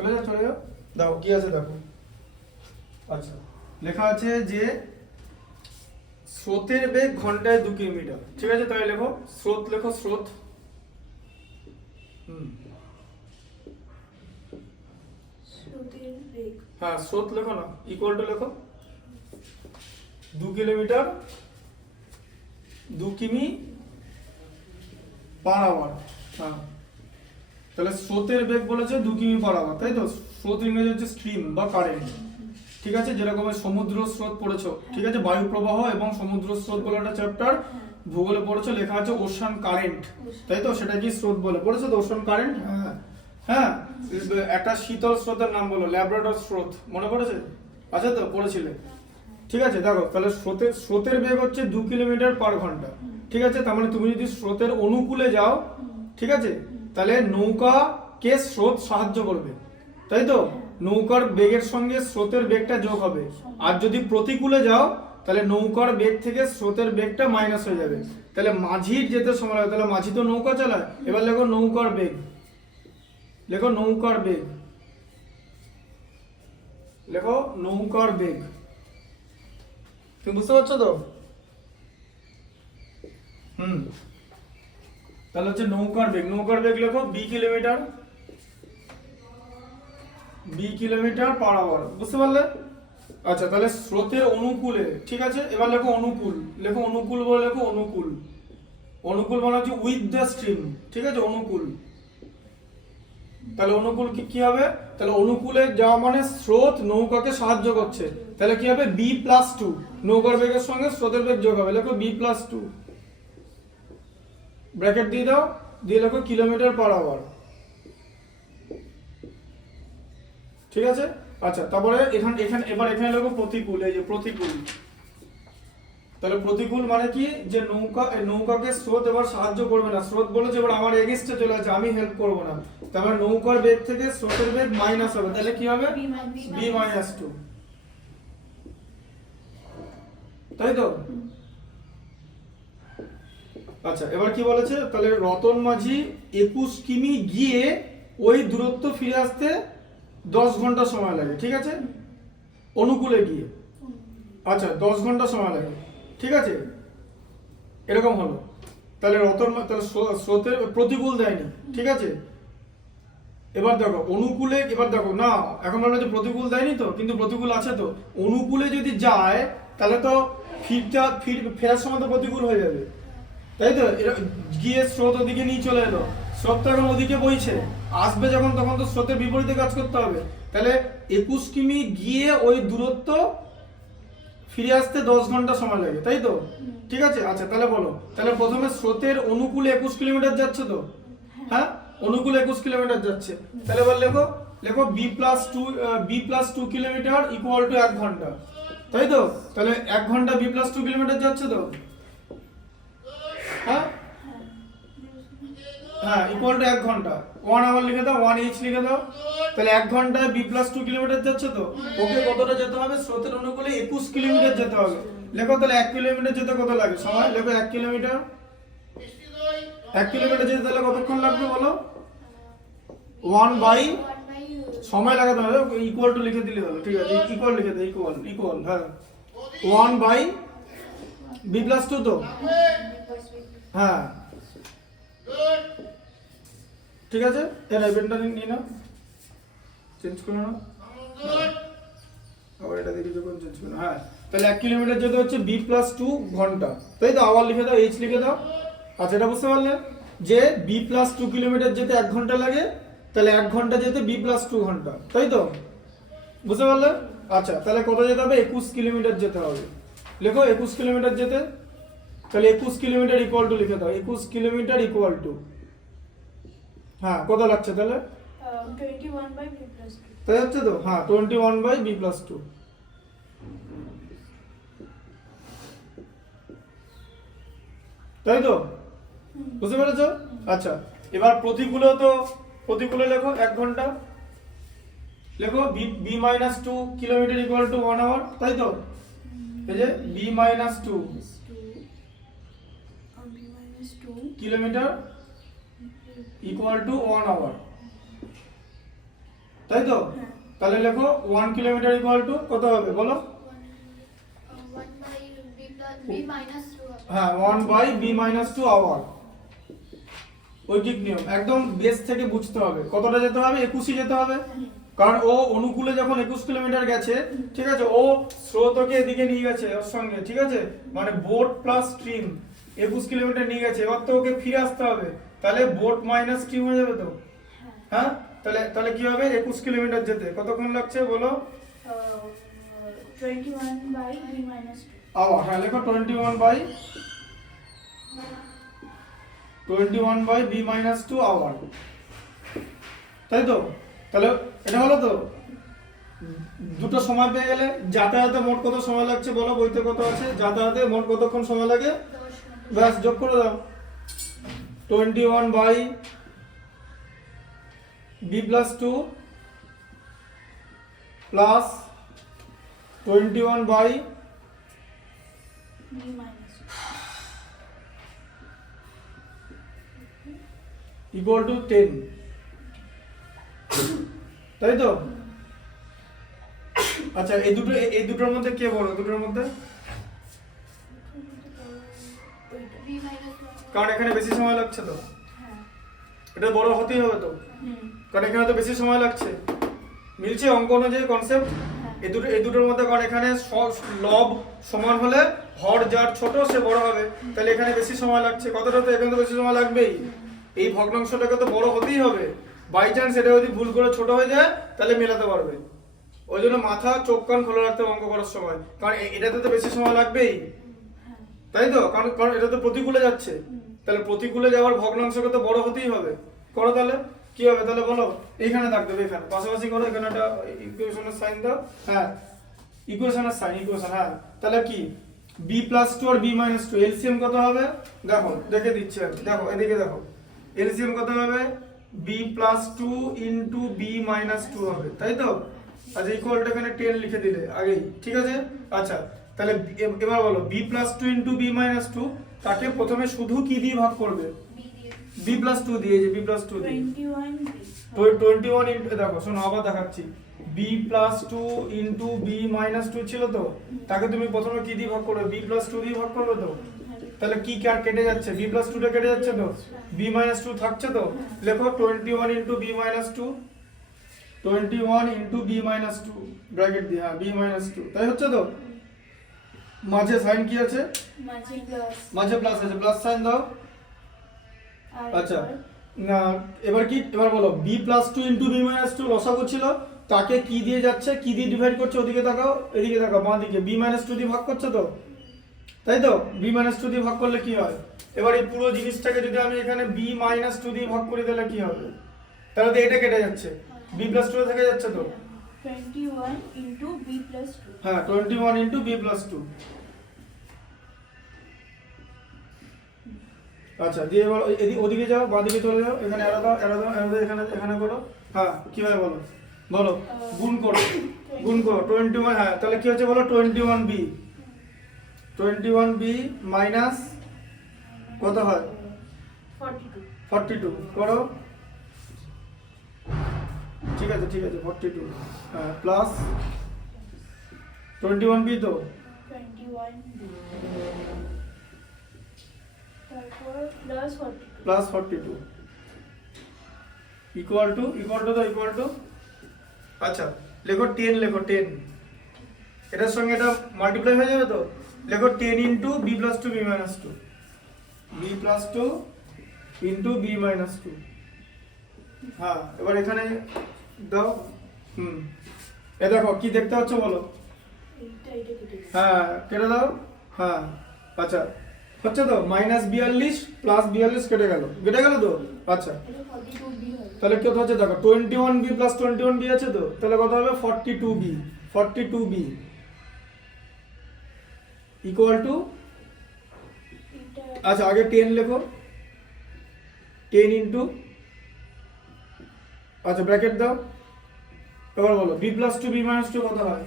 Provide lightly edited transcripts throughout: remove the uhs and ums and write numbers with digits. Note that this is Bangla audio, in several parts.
চলে যাও দাও কি আছে দেখো। আচ্ছা লেখা আছে যে স্রোতের বেগ ঘন্টায় 2 কিলোমিটার, ঠিক আছে? তাহলে লেখো স্রোত, লেখো স্রোত। হ্যাঁ স্রোত লেখো না, ইকুয়াল টু লেখো 2 কিলোমিটার 2 কিমি পার আওয়ার। হ্যাঁ তাহলে স্রোতের বেগ বলেছে 2 কিমি পার আওয়ার, তাই তো? স্রোত ইংরেজি হচ্ছে স্ট্রিম বা কারেন্ট, ঠিক আছে? যেরকম সমুদ্র স্রোত পড়েছো, ঠিক আছে? বায়ু প্রবাহ এবং সমুদ্র স্রোত বলে একটা চ্যাপ্টার ভূগোলে পড়েছো, লেখা আছে ওশান কারেন্ট, তাই তো? সেটা কি স্রোত বলে পড়েছো তো, ওশান কারেন্ট। হ্যাঁ হ্যাঁ, একটা শীতল স্রোতের নাম বলো, ল্যাব্রাডর স্রোত, মনে পড়েছে? আচ্ছা তো পড়েছিলে, ঠিক আছে? দেখো তাহলে স্রোতের বেগ হচ্ছে 2 কিলোমিটার পার ঘন্টা, ঠিক আছে? তার মানে তুমি যদি স্রোতের অনুকূলে যাও, ঠিক আছে, তাহলে নৌকাকে স্রোত সাহায্য করবে, তাই তো? নৌকার বেগের সঙ্গে স্রোতের বেগটা যোগ হবে। আর যদি প্রতিকূলে যাও তাহলে নৌকার বেগ থেকে স্রোতের বেগটা মাইনাস হয়ে যাবে। তাহলে মাঝির যেতে সময় লাগে, তাহলে মাঝি তো নৌকা চালায়। এবার লেখো নৌকার বেগ, লেখো নৌকার বেগ, লেখো নৌকার বেগ। তুমি বুঝতে পারছো তো? তাহলে হচ্ছে নৌকার বেগ, নৌকার বেগ লেখো বি কিলোমিটার পার আওয়ার, বুঝতে পারলে? আচ্ছা তাহলে স্রোতের অনুকূলে, ঠিক আছে? এবার লেখো অনুকূল, লেখো অনুকূল বলে লেখো অনুকূল। অনুকূল মানে হচ্ছে উইথ দ্য স্ট্রিম, ঠিক আছে? অনুকূল। তাহলে অনুকূল কি হবে? তাহলে অনুকূলে যাওয়া মানে স্রোত নৌকাকে সাহায্য করছে, তাহলে কি হবে? b+2, নৌকার বেগের সঙ্গে স্রোতের বেগ যোগ হবে, লেখো b+2, ব্র্যাকেট দিয়ে দাও, দিয়ে লেখো কিলোমিটার পার আওয়ার, ঠিক আছে? আচ্ছা তারপরে এখানে লেখো প্রতিকূল, এই যে প্রতিকূল। তাহলে প্রতিকূল মানে কি? যে নৌকাকে স্রোত এবার সাহায্য করবে না, স্রোত বলেছে এবার আমার এগেইনস্টে চলে আছে, আমি হেল্প করব না, তাহলে নৌকার বেগ থেকে স্রোতের বেগ মাইনাস হবে, তাহলে কি হবে? b-2, তাই তো? আচ্ছা এবার কি বলেছে? তাহলে রতন মাঝি 21 কিমি গিয়ে ওই দূরত্ব ফিরে আসতে 10 ঘন্টা সময় লাগে, ঠিক আছে? অনুকূলে গিয়ে, আচ্ছা 10 ঘন্টা সময় লাগে, ঠিক আছে? এরকম হলো। তাহলে তাহলে স্রোতের প্রতিকূল দেয়নি, ঠিক আছে? এবার দেখো অনুকূলে, এবার দেখো না, এখন বলা যে প্রতিকূল দেয়নি তো, কিন্তু প্রতিকূল আছে তো। অনুকূলে যদি যায় তাহলে তো ফেরার সময় তো প্রতিকূল হয়ে যাবে, তাই তো? গিয়ে স্রোত ওদিকে নিয়ে চলে এলো, স্রোত তো এখন ওদিকে বইছে, আসবে যখন তখন তো স্রোতের বিপরীতে কাজ করতে হবে। তাহলে 21 কিমি গিয়ে ওই দূরত্ব ফিরে আসতে 10 ঘন্টা সময় লাগে, তাই তো? ঠিক আছে। আচ্ছা তাহলে বলো, তাহলে প্রথমে স্রোতের অনুকূলে 21 কিলোমিটার যাচ্ছে তো, হ্যাঁ অনুকূলে 21 কিলোমিটার যাচ্ছে, তাহলে এবার লেখো, লেখো b+2 কিলোমিটার ইকুয়াল টু 1 ঘন্টা, তাই তো? তাহলে 1 ঘন্টা b+2 কিলোমিটার যাচ্ছে তো, হ্যাঁ হ্যাঁ ইকুয়াল টু 1 ঘন্টা, 1 আওয়ার লিখে দাও, 1h লিখে দাও। তাহলে 1 ঘন্টায় b+2 কিলোমিটার যাচ্ছে তো, ওকে কতটা যেতে হবে? স্রোতের অনুকূলে 21 কিলোমিটার যেতে হবে। লেখো তাহলে 1 কিলোমিটার যেতে কত লাগে সময়? লেখো 1 কিলোমিটার, 1 কিলোমিটার যেতে তাহলে কতক্ষণ লাগবে বলো? 1 বাই, সময় লাগাতে হবে, ইকুয়াল টু লিখে দিলে হবে, ঠিক আছে? ইকুয়াল লিখে দাও, ইকুয়াল, হ্যাঁ 1 বাই b+2 তো, হ্যাঁ ঠিক আছে। এর আইপেনটা নিয়ে নাও, চেঞ্জ করে নাও, আবার এটা দেখি যখন চেঞ্জ করে, হ্যাঁ তাহলে 1 কিলোমিটার যেতে হচ্ছে b+2 ঘন্টা, তাই তো? আওয়ার লিখে দাও, h লিখে দাও। আচ্ছা এটা বুঝতে পারলে যে b+2 কিলোমিটার যেতে 1 ঘন্টা লাগে, তাহলে 1 ঘন্টা যেতে b+2 ঘন্টা, তাই তো? বুঝতে পারলে? আচ্ছা তাহলে কত যেতে হবে? 21 কিলোমিটার যেতে হবে, লেখো 21 কিলোমিটার যেতে, তাহলে 21 কিলোমিটার ইকুয়াল টু লিখে দাও, 21 কিলোমিটার ইকুয়াল টু, হ্যাঁ কত লাগছে তাহলে? 21/b+2, তাই হচ্ছে তো, হ্যাঁ 21/b+2, তাই তো? বুঝতে পেরেছো? আচ্ছা এবার প্রতিকূলে লেখো 1 ঘন্টা, লেখো b-2 kilometre equal to 1 hour, তাই তো? এই যে b-2 kilometre equal to 1 hour, তাই তো? হ্যাঁ। তাহলে লেখো 1 কিলোমিটার ইকুয়াল টু কত হবে বলো? 1 by b minus 2 হবে। হ্যাঁ 1 বাই b মাইনাস 2 আওয়ার। ঐকিক নিয়ম একদম বেস থেকে বুঝতে হবে। কতটা যেতে হবে? 21ই যেতে হবে। কারণ ও অনুকূলে যখন 21 কিলোমিটার গেছে, ঠিক আছে, ও স্রোতকে এদিকে নিয়ে গেছে ওর সঙ্গে, ঠিক আছে, মানে বোট প্লাস স্ট্রিম 21 কিলোমিটার নিয়ে গেছে। এবার তো ওকে ফিরে আসতে হবে, তাহলে বোট মাইনাস স্ট্রিম হয়ে যাবে তো। হ্যাঁ, তাহলে তাহলে কি হবে? 21 কিলোমিটার যেতে কতক্ষণ লাগছে বলো? 21 by b minus 2 আওয়ার। হ্যাঁ লেখো 21 বাই b মাইনাস 2 আওয়ার, তাই তো? তাহলে এটা হলো তো। দুটো সময় পেয়ে গেলে। যাতায়াতে মোট কত সময় লাগছে বলো? বইতে কত আছে? যাতায়াতে মোট কতক্ষণ সময় লাগে? 10 ঘন্টা। ব্যাস যোগ করে দাও। 21 by b plus 2 plus 21 by b minus 2 equal to 10, তাই তো? আচ্ছা এই দুটোর মধ্যে কে বড়? দুটোর মধ্যে? b minus 1। কারণ এখানে বেশি সময় লাগছে তো। হ্যাঁ। এটা বড় হতেই হবে তো, কারণ এখানে তো বেশি সময় লাগছে। মিলছে অঙ্ক অনুযায়ী কনসেপ্ট? এই দুটোর মধ্যে, কারণ এখানে লব সমান হলে হর যার ছোট সে বড় হবে, তাহলে এখানে বেশি সময় লাগছে। কতটা? তো এখানে তো বেশি সময় লাগবেই। এই ভগ্নাংশটাকে তো বড় হতেই হবে। বাই চান্স এটা যদি ভুল করে ছোট হয়ে যায় তাহলে মেলাতে পারবে। ওই জন্য মাথা চোখ কান খোলা রাখতে হবে অঙ্ক করার সময়, কারণ এটাতে তো বেশি সময় লাগবেই, তাই তো? কারণ কারণ এটা তো প্রতিকূলে যাচ্ছে, তাহলে প্রতিকূলে যাওয়ার ভগ্নাংশকে তো বড় হতেই হবে। করো তাহলে কি হবে? তাহলে বলো। এইখানে দাগ দেবে, এখানে পাশাপাশি করো, এখানে একটা ইকুয়েশনের সাইন দাও। হ্যাঁ ইকুয়েশনের সাইন, ইকুয়েশন। হ্যাঁ তাহলে কি b প্লাস 2 আর b মাইনাস 2 এলসিএম কত হবে? দেখো দেখে দিচ্ছি আমি, দেখো এদিকে দেখো। এলসিএম কত হবে? b plus 2 into b minus 2 হবে, তাই তো? আচ্ছা ইকুয়ালটা এখানে 10 লিখে দিলে আগেই, ঠিক আছে? আচ্ছা তাহলে এবার বলো b plus 2 into b minus 2 তাকে প্রথমে শুধু কি দিয়ে ভাগ করবে? b দিয়ে। b প্লাস 2 দিয়ে, যে b প্লাস 2 দিয়ে 21 b 21 ইনটু, দেখো শোনো আবার দেখাচ্ছি। b plus 2 into b minus 2 ছিল তো, তাকে তুমি প্রথমে কি দিয়ে ভাগ করবে? b প্লাস 2 দিয়ে ভাগ করবে তো। তাহলে কি কার কেটে যাচ্ছে? b প্লাস 2 টা কেটে যাচ্ছে তো, b মাইনাস 2 থাকছে তো। লেখো 21 into b minus 2, 21 into b minus 2 bracket দিয়ে। হ্যাঁ b মাইনাস 2, তাই হচ্ছে তো? মাঝে সাইন কি আছে? মাঝে প্লাস মাঝে প্লাস আছে, প্লাস সাইন দাও। আর আচ্ছা না, এবার কি? এবার বলো b plus 2 into b minus 2 লসাগু ছিল, তাকে কি দিয়ে যাচ্ছে? কি দিয়ে ডিভাইড করছে? ওদিকে তাকাও, এদিকে তাকাও, বাঁ দিকে। b মাইনাস 2 দিয়ে ভাগ করছে তো, তাই তো? b মাইনাস 2 দিয়ে ভাগ করলে কি হয়? এবার এই পুরো জিনিসটাকে যদি আমি এখানে b মাইনাস 2 দিয়ে ভাগ করি তাহলে কি হবে? তাহলে তো এটা কেটে যাচ্ছে, b প্লাস 2 থেকে যাচ্ছে তো। 21 into b plus 2 হ্যাঁ 21 ইনটু b প্লাস 2। আচ্ছা দিয়ে বলো ওদিকে যাও, বাঁ দিকে চলে যাও, এখানে এড়া দাও, এড়া দাও, এড়া দাও, এখানে এখানে করো। হ্যাঁ কিভাবে বলো? বলো গুণ করো, গুণ করো 21। হ্যাঁ তাহলে কি হচ্ছে বলো? 21b, 21b মাইনাস কত হয়? 42 42 করো। ঠিক আছে 42। হ্যাঁ প্লাস 21b তো, 21 b তারপর প্লাস 42 প্লাস 42 ইকুয়াল টু তো ইকুয়াল টু। আচ্ছা লেখো 10, লেখো 10, এটার সঙ্গে এটা মাল্টিপ্লাই হয়ে যাবে তো। লেখো 10 into b plus 2 b minus 2, b plus 2 into b minus 2। হ্যাঁ এবার এখানে দাও। এ দেখো কি দেখতে হচ্ছে বলো? এটা কেটে যাবে হ্যাঁ কেটে দাও। হ্যাঁ আচ্ছা হচ্ছে তো, মাইনাস 42 প্লাস 42 কেটে গেল তো। আচ্ছা এটা 42 b হবে তাহলে কত হচ্ছে দেখো, 21b প্লাস 21b আছে তো, তাহলে কত হবে? 42b equal to. এটা আচ্ছা আগে 10 লেখো, 10 ইনটু, আচ্ছা ব্র্যাকেট দাও। এবার বলো b প্লাস 2 b মাইনাস 2 কত হয়?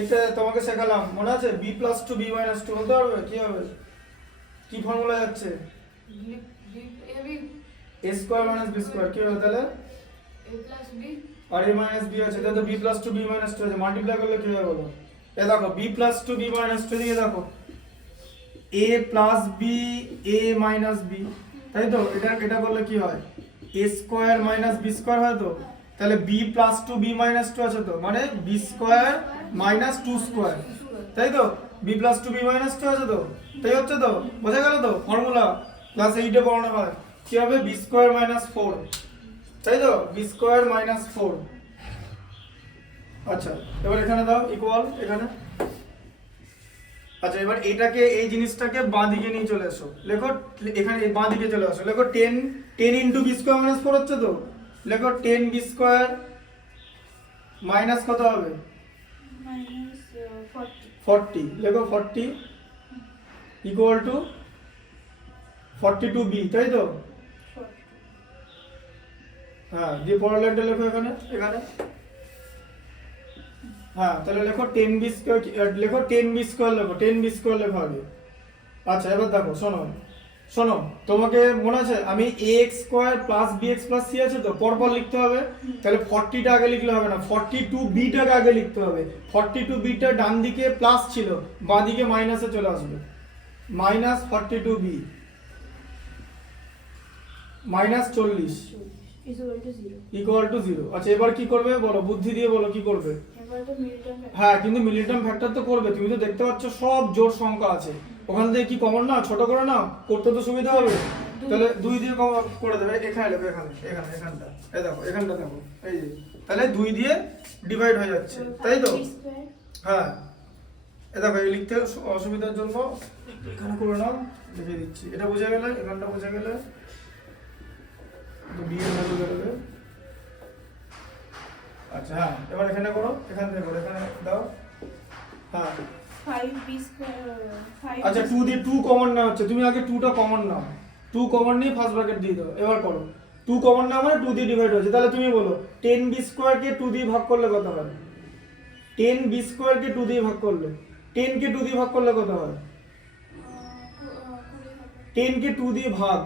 এটা তোমাকে শেখালাম মনে আছে? b প্লাস 2 b মাইনাস 2 বলতে পারবে কি হবে? কি ফর্মুলা যাচ্ছে? a b a square minus b square কি হবে তাহলে? a A plus B. আর a মাইনাস b আছে, তাহলে b plus two b minus two আছে, মাল্টিপ্লাই করলে কি হবে বলো? এ দেখো b plus two b minus two দিকে দেখো a plus b a minus b, তাই তো? এটা করলে কি হয়? a square minus b square হয় তো, তাহলে b plus two b minus two আছে তো, মানে b square minus two square, তাই তো? b plus two b minus two আছে তো, তাই হচ্ছে তো? বোঝা গেল তো? ফর্মুলা ক্লাস 8 এ পড়ানো হয় কি হবে? b স্কয়ার মাইনাস 4, তাই তো? b square minus 4। আচ্ছা এবার এখানে দাও ইকুয়াল এখানে। আচ্ছা এবার এটাকে, এই জিনিসটাকে বাঁ দিকে নিয়ে চলে এসো, লেখো এখানে বাঁ দিকে চলে আসো, লেখো 10 ইনটু b স্কয়ার মাইনাস 4 হচ্ছে তো, লেখো 10 b স্কয়ার মাইনাস কত হবে? মাইনাস 40, লেখো 40 ইকুয়াল টু 42b, তাই তো? 40 হ্যাঁ, দিয়ে পরের লাইনটা লেখো এখানে এখানে। হ্যাঁ, তাহলে লেখো 10b স্কয়ার, লেখো 10b স্কয়ার, লেখো 10b স্কয়ার লেখো আগে। আচ্ছা এবার দেখো শোনো তোমাকে মনে আছে আমি ax square plus bx plus c আছে তো, পরপর লিখতে হবে। তাহলে 40 টা আগে লিখলে হবে না, 42b টাকে আগে লিখতে হবে। 42b টা ডান দিকে প্লাস ছিল, বাঁ দিকে মাইনাসে চলে আসবে, minus 42b minus 40 is equal to 0. Equal to 0। আচ্ছা এবার কি করবে বলো, বুদ্ধি দিয়ে বলো কি করবে? এবার তো মিড টার্ম হ্যাঁ, কিন্তু মিডল টার্ম ফ্যাক্টর তো করবে, তুমি তো দেখতে পাচ্ছ সব জোড় সংখ্যা আছে, ওখান থেকে কি কমন না ছোট করে নাও, করতে তো সুবিধা হবে। তাহলে 2 দিয়ে কমন করে দেবে, এখানে লেখো এখানটা, এই দেখো এখানটা দেখো, এই যে তাহলে 2 দিয়ে ডিভাইড হয়ে যাচ্ছে, তাই তো? হ্যাঁ, এই দেখো এই লিখতে অসুবিধার জন্য এখানে করে নাও, লিখে দিচ্ছি। এটা বুঝে গেলে, এখানটা বুঝে গেলে তো বি এর ভ্যালু বেরোবে। আচ্ছা হ্যাঁ, এবার এখানে করো, এখান থেকে করো, এখানে দাও। হ্যাঁ 5b স্কয়ার 5 আচ্ছা 2 দিয়ে 2 কমন না হচ্ছে, তুমি আগে 2টা কমন নাও, 2 কমন নিয়ে ফার্স্ট ব্র্যাকেট দিয়ে দাও। এবার করো 2 কমন না মানে 2 দিয়ে ডিভাইড হচ্ছে, তাহলে তুমি বলো 10b স্কয়ার কে 2 দিয়ে ভাগ করলে কত হয়? 10b স্কয়ার কে 2 দিয়ে ভাগ করলে, 10 কে 2 দিয়ে ভাগ করলে কত হয়? 10 কে 2 দিয়ে ভাগ,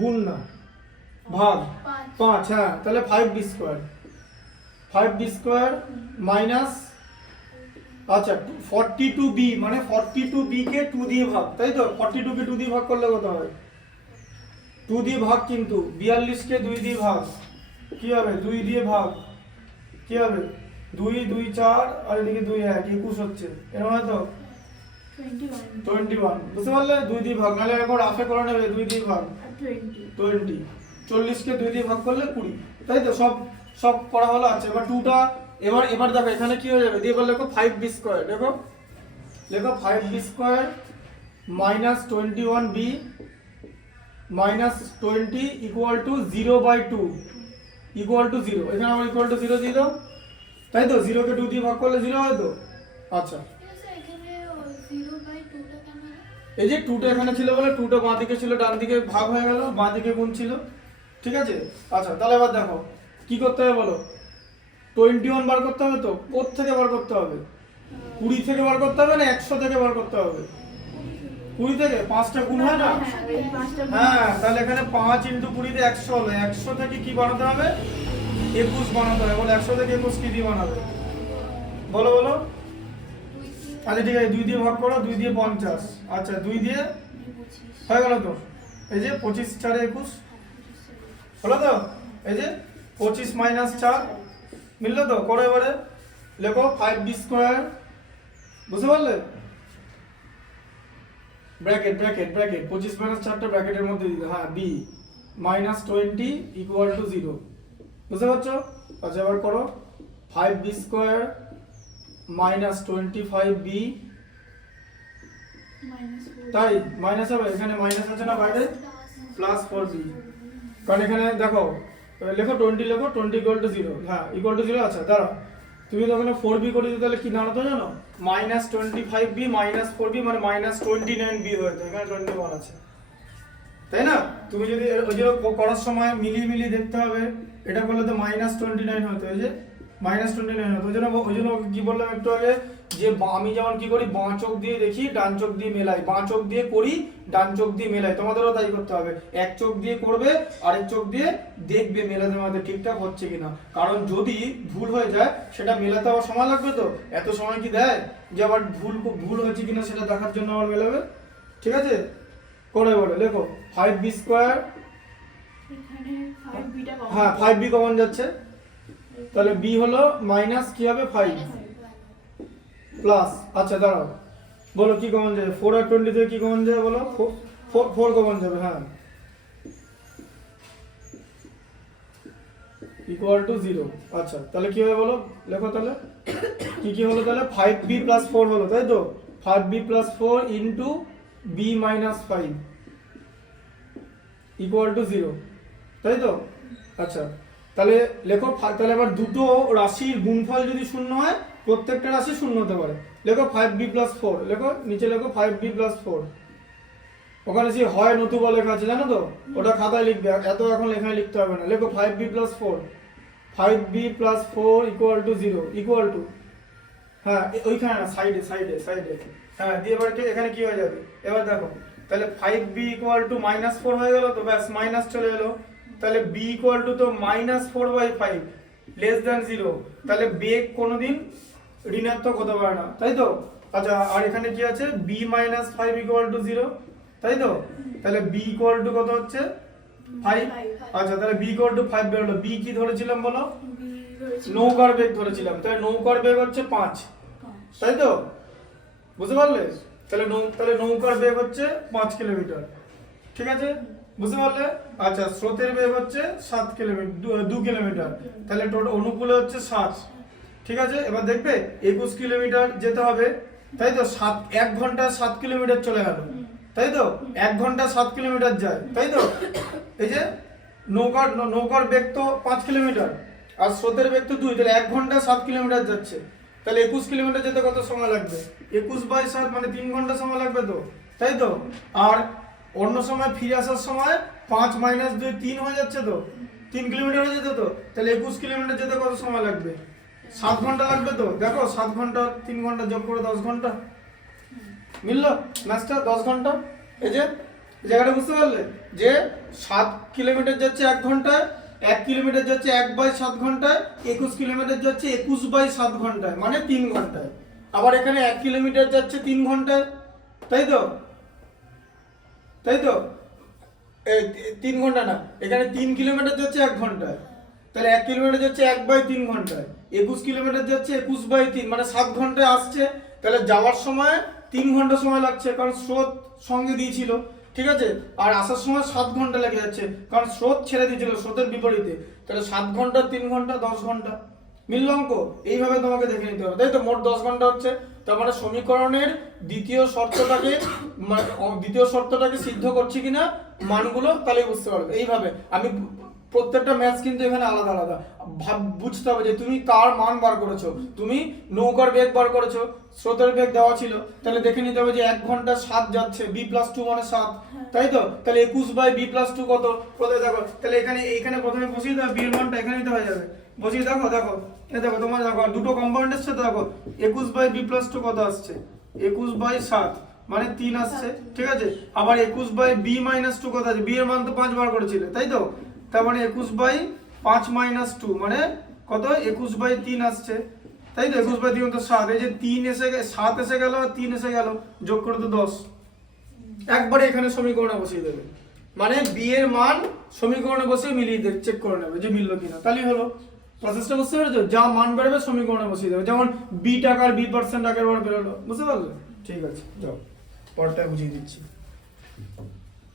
গুণ না ভাগ, 5। হ্যাঁ, তাহলে 5b square, 5b square minus, আচ্ছা 42b মানে 42b কে 2 দিয়ে ভাগ, তাই তো? 42 কে 2 দিয়ে ভাগ করলে কত হয়? 2 দিয়ে ভাগ, কিন্তু 42 কে 2 দিয়ে ভাগ কি হবে? 2 দিয়ে ভাগ কি হবে? 2 2 4 আর এদিকে 2 1 21 হচ্ছে, এরকম হয় তো? 21 বুঝতে পারলে? 2 দিয়ে ভাগ, নাহলে এখন রাফে করে নেবে, 2 দিয়ে ভাগ 20, 40 কে 2 দিয়ে ভাগ করলে 20, তাই তো? সব করা হলো। আচ্ছা এবার 2টা, এবার দেখো এখানে কি হয়ে যাবে, দিয়ে এবার লেখো 5b স্কয়ার, লেখো 5b square minus 21b minus 20 equal to 0/2 equal to 0। এখানে আমরা ইকুয়াল টু 0 দিয়ে দাও, তাই তো? 0 কে 2 দিয়ে ভাগ করলে 0 হয় তো? আচ্ছা এখানে 0/2 টা কেন হলো? এই যে 2টা এখানে ছিল বলে 2টা বাঁ দিকে ছিল, ডান দিকে ভাগ হয়ে গেল, বাঁ দিকে গুণ ছিল, ঠিক আছে? আচ্ছা তাহলে এবার দেখো কি করতে হবে বলো, 21 বার করতে হবে তো, কোথা থেকে বার করতে হবে? 20 থেকে বার করতে হবে না 100 থেকে বার করতে হবে? 20 থেকে, 5টা গুণ হয় না? হ্যাঁ, তাহলে এখানে 5 × 20 তে 100 হলো, 100 থেকে কি বানাতে হবে? 21 বানাতে হবে। বলো 100 থেকে 21 কি দিয়ে বানাবে? বলো আচ্ছা ঠিক আছে, 2 দিয়ে ভাগ করো, 2 দিয়ে 50, আচ্ছা 2 দিয়ে হয়ে গেল তো? এই যে 25 4 21 হলো তো? এই যে 25 মাইনাস 4 মিললো তো? করো এবারে, লেখো 5b স্কয়ার, বুঝতে পারলে? ব্র্যাকেট 25 মাইনাস 4টা ব্র্যাকেটের মধ্যে দিতে, হ্যাঁ b মাইনাস 20 ইকুয়াল টু 0, বুঝতে পারছো? আচ্ছা এবার করো 5b স্কয়ার মাইনাস 25b, তাই মাইনাস হবে, এখানে মাইনাস আছে না বাইরে, প্লাস 4b, কারণ এখানে দেখো লেখো 20, লেখো 20 ইকুয়াল টু 0, হ্যাঁ ইকুয়াল টু 0। আচ্ছা দাঁড়াও, তুমি তো ওখানে 4b করে দিতে, তাহলে কি দাঁড়াতো জানো? মাইনাস 25b মাইনাস 4b মানে মাইনাস 29b হয়েছে, এখানে 21 আছে, তাই না? তুমি যদি ওই যে করার সময় মিলিয়ে দেখতে হবে, এটা করলে তো মাইনাস 29 হতো, এই যে মাইনাস 29 হতো। ওই জন্য কি বললাম একটু আগে, যে আমি যেমন কি করি বাঁ চোখ দিয়ে দেখি ডান চোখ দিয়ে মেলাই, বাঁ চোখ দিয়ে করি ডান চোখ দিয়ে মেলাই, তোমাদেরও তাই করতে হবে। এক চোখ দিয়ে করবে আরেক চোখ দিয়ে দেখবে মেলাতে মেলাতে ঠিকঠাক হচ্ছে কিনা, কারণ যদি ভুল হয়ে যায় সেটা মেলাতে আবার সময় লাগবে, তো এত সময় কি দেয় যে আবার ভুল হয়েছে কিনা সেটা দেখার জন্য আবার মেলাবে। ঠিক আছে, করে বলে লেখো 5b স্কয়ার, এখানে 5b টা কমন। হ্যাঁ 5b কমন যাচ্ছে, তাহলে b হলো মাইনাস কি হবে 5 প্লাস, আচ্ছা দাঁড়াও বলো কি কমন যাবে, 4 আর 20 থেকে কি কমন যাবে বলো, 4 কমন যাবে, হ্যাঁ ইকুয়াল টু 0। আচ্ছা তাহলে কি হবে বলো, লেখো তাহলে কি হলো, তাহলে 5b প্লাস 4 হলো, তাই তো 5b plus 4 into b minus 5 equal to 0, তাই তো। আচ্ছা তাহলে লেখো তাহলে এবার দুটো রাশির গুণফল যদি শূন্য হয় প্রত্যেকটা রাশি শূন্য হতে পারে। লেখো 5b প্লাস 4, লেখো নিচে লেখো 5b প্লাস 4, ওখানে যে হয় নতুবা লেখা আছে জানো তো, ওটা খাতায় লিখবে, এত এখন লেখায় লিখতে হবে না। লেখো 5b plus 4, 5b plus 4 equal to 0 equal to, হ্যাঁ ওইখানে না সাইডে সাইডে সাইডে, হ্যাঁ দিয়ে এবার এখানে কি হয়ে যাবে, এবার দেখো তাহলে 5b ইকুয়াল টু -4 হয়ে গেল, তো ব্যাস মাইনাস চলে এলো, তাহলে b ইকুয়াল টু তো -4/5 লেস দ্যান 0, তাহলে বেগ কোনোদিন ঋণাত্মক হতে পারে না, তাই তো। আচ্ছা আর এখানে কি আছে b - 5 ইকুয়াল টু 0, তাই তো। তাহলে b ইকুয়াল টু কত হচ্ছে 5, আচ্ছা তাহলে b ইকুয়াল টু 5 বের হলো। b কি ধরেছিলাম বলো, b ধরেছি নৌকার বেগ ধরেছিলাম, তাহলে নৌকার বেগ হচ্ছে 5, তাই তো, বুঝতে পারলে। তাহলে নৌকার বেগ হচ্ছে 5 কিলোমিটার, ঠিক আছে বুঝতে পারলে। আচ্ছা স্রোতের বেগ হচ্ছে 7 কিলোমিটার, 2 কিলোমিটার, তাহলে টোটাল অনুকূলে হচ্ছে 7, ঠিক আছে। এবার দেখবে 21 কিলোমিটার যেতে হবে, তাই তো, 1 ঘন্টায় 7 কিলোমিটার চলে গেল, তাই তো, 1 ঘন্টা 7 কিলোমিটার যায়, তাই তো। এই যে নৌকার বেগ তো 5 কিলোমিটার আর স্রোতের বেগ তো 2, তাহলে 1 ঘন্টা 7 কিলোমিটার যাচ্ছে, তাহলে 21 কিলোমিটার যেতে কত সময় লাগবে, 21/7 মানে 3 ঘন্টা সময় লাগবে তো, তাই তো। আর অন্য সময় ফিরে আসার সময় 5 - 2 3 হয়ে যাচ্ছে তো, 3 কিলোমিটার হয়ে যেত তো, তাহলে 21 কিলোমিটার যেতে কত সময় লাগবে, 7 ঘন্টা লাগবে তো। দেখো 7 ঘন্টা 3 ঘন্টা যোগ করে 10 ঘন্টা, মিললো ম্যাচটা, 10 ঘন্টা। এই যে জায়গাটা বুঝতে পারলে যে 7 কিলোমিটার যাচ্ছে 1 ঘন্টায়, 1 কিলোমিটার যাচ্ছে 1/7 ঘন্টায়, 21 কিলোমিটার যাচ্ছে 21/7 ঘন্টায় মানে 3 ঘন্টায়। আবার এখানে 1 কিলোমিটার যাচ্ছে 3 ঘন্টায়, তাই তো, তাই তো, 3 ঘন্টা না, এখানে 3 কিলোমিটার যাচ্ছে 1 ঘন্টায়, তাহলে 1 কিলোমিটার যাচ্ছে 1/3 ঘন্টায়, 21 কিলোমিটার যাচ্ছে 21/3 মানে 7 ঘন্টায় আসছে, তাহলে যাওয়ার সময় 3 ঘন্টা সময় লাগছে কারণ স্রোত সঙ্গে দিয়েছিল, ঠিক আছে। আর আসার সময় 7 ঘন্টা লেগে যাচ্ছে কারণ স্রোত ছেড়ে দিয়েছিল, স্রোতের বিপরীতে, তাহলে 7 ঘন্টা 3 ঘন্টা 10 ঘন্টা, মিলল অঙ্ক। এইভাবে তোমাকে দেখে নিতে হবে, তাই তো, মোট 10 ঘন্টা হচ্ছে। তার মানে সমীকরণের দ্বিতীয় শর্তটাকে সিদ্ধ করছি কিনা মানগুলো তাহলে বুঝতে পারবে। এইভাবে আমি প্রত্যেকটা ম্যাচ কিন্তু এখানে আলাদা আলাদা বুঝতে হবে যে তুমি কার মান বার করেছো, তুমি নৌকার বেগ বার করেছো, স্রোতের বেগ দেওয়া ছিল, তাহলে দেখে নিতে হবে যে 1 ঘন্টা 7 যাচ্ছে, b + 2 মানে 7, তাই তো। তাহলে 21/b + 2 কত, প্রথমে দেখো, তাহলে এখানে প্রথমে বসিয়ে দাও, b এর মানটা এখানেই তো হয়ে যাবে, বসিয়ে দেখো দেখো তোমার দেখো দুটো কম্পাউন্ডের সাথে দেখো 21/b + 2 কত আসছে, 21/7 মানে 3 আসছে, ঠিক আছে। আবার 21/b - 2 কত আছে, b এর মান তো 5 বার করেছিলে, তাই তো, তার মানে 21/5 - 2 মানে কত, 21/3 আসছে, তাই তো, 21/3 তো 7, এই যে 3 এসে 7 এসে গেল আর 3 এসে গেল, যোগ করে তো 10, একবারে এখানে সমীকরণে বসিয়ে দেবে, মানে b এর মান সমীকরণে বসিয়ে মিলিয়ে চেক করে নেবে যে মিললো কিনা, তাহলেই হলো। প্রসেসটা বুঝতে পেরেছো, যা মান বেরোবে সমীকরণে বসিয়ে দেবে, যেমন b টাকার b% আগের বার বেরোলো, বুঝতে পারলে। ঠিক আছে, যাও পরটায় বুঝিয়ে দিচ্ছি।